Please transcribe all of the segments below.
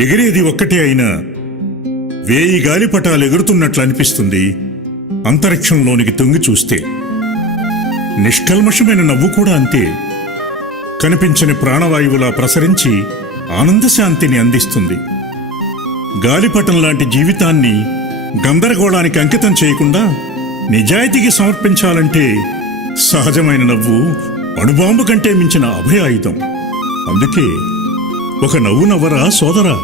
ఎగిరేది ఒక్కటే అయినా 1000 గాలిపటాలు ఎగురుతున్నట్లు అనిపిస్తుంది అంతరిక్షంలోనికి తొంగి చూస్తే. నిష్కల్మషమైన నవ్వు కూడా అంతే. కనిపించని ప్రాణవాయువులా ప్రసరించి ఆనందశాంతిని అందిస్తుంది. గాలిపటం లాంటి జీవితాన్ని గందరగోళానికి అంకితం చేయకుండా నిజాయితీకి సమర్పించాలంటే సహజమైన నవ్వు అణుబాంబు కంటే మించిన అభయ ఆయుధం. అందుకే ఒక నవ్వు నవ్వరా సోదరా.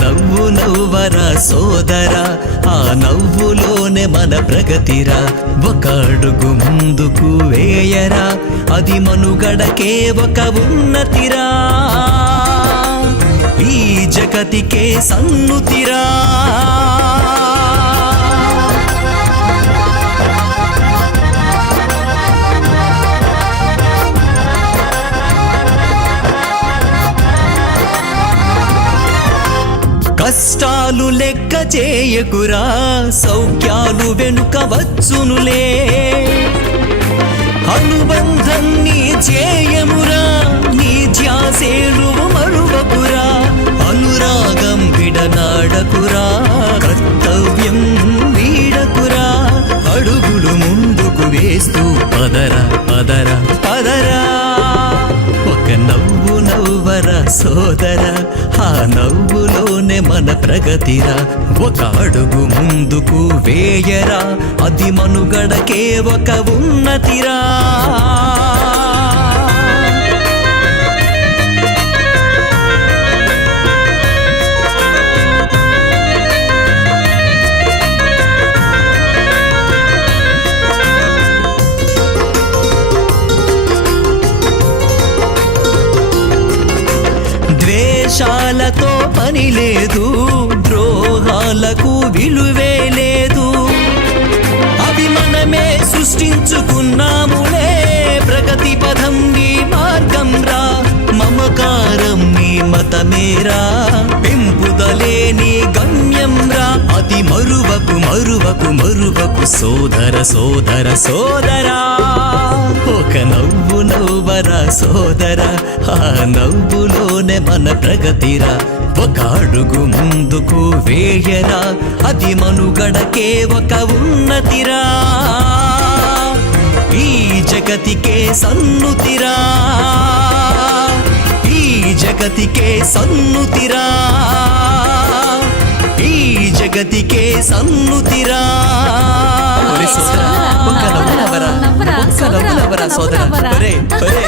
నవ్వు నవ్వరా సోదరా, ఆ నవ్వులోనే మన ప్రగతిరా. ఒక అడుగు ముందుకు వేయరా, అది మనుగడకే ఒక ఉన్నతిరా. ఈ జగతికే సన్నుతిరా. కష్టాలు లెక్క చేయకురా, సౌఖ్యాలు వెనుక వచ్చునులే. అనుబంధం నీ చేయమురా, నీ ధ్యాసేలు మరువకురా. అనురాగం విడనాడకురా, కర్తవ్యం వీడకురా. అడుగులు ముందుకు వేస్తూ పదరా పదరా పదరా. ఒక నవ్వు నవ్వరా సోదరా, ఆ నవ్వులోనే మన ప్రగతిరా. ఒక అడుగు ముందుకు వేయరా, అది మనుగడకే ఒక ఉన్నతిరా. ద్వేషాలతో పని లేదు, ద్రోహాలకు విలువే లేదు. అవి మనమే సృష్టించుకున్నాములే. ప్రగతి పథం నీ మార్గం రా, మమకారం నీ మతమేరా. పెంపుదలే నీ గమ్యం రా, అది మరువకు మరువకు మరువకు సోదర సోదర సోదరా. ఒక నవ్వు నవ్వరా సోదరా, ఆ నవ్వులోనే మన ప్రగతిరా. ఒక అడుగు ముందుకు వేయరా, అది మనుగడకే ఒక ఉన్నతిరా. ఈ జగతికే సన్నుతిరా, ఈ జగతికే సన్నుతిరా, ఈ జగతికే సన్నుతిరా. ఒక నవ్వు నవ్వరా, ఒక్క నవ్వు నవ్వరా సోదరా. ఒరే ఒరే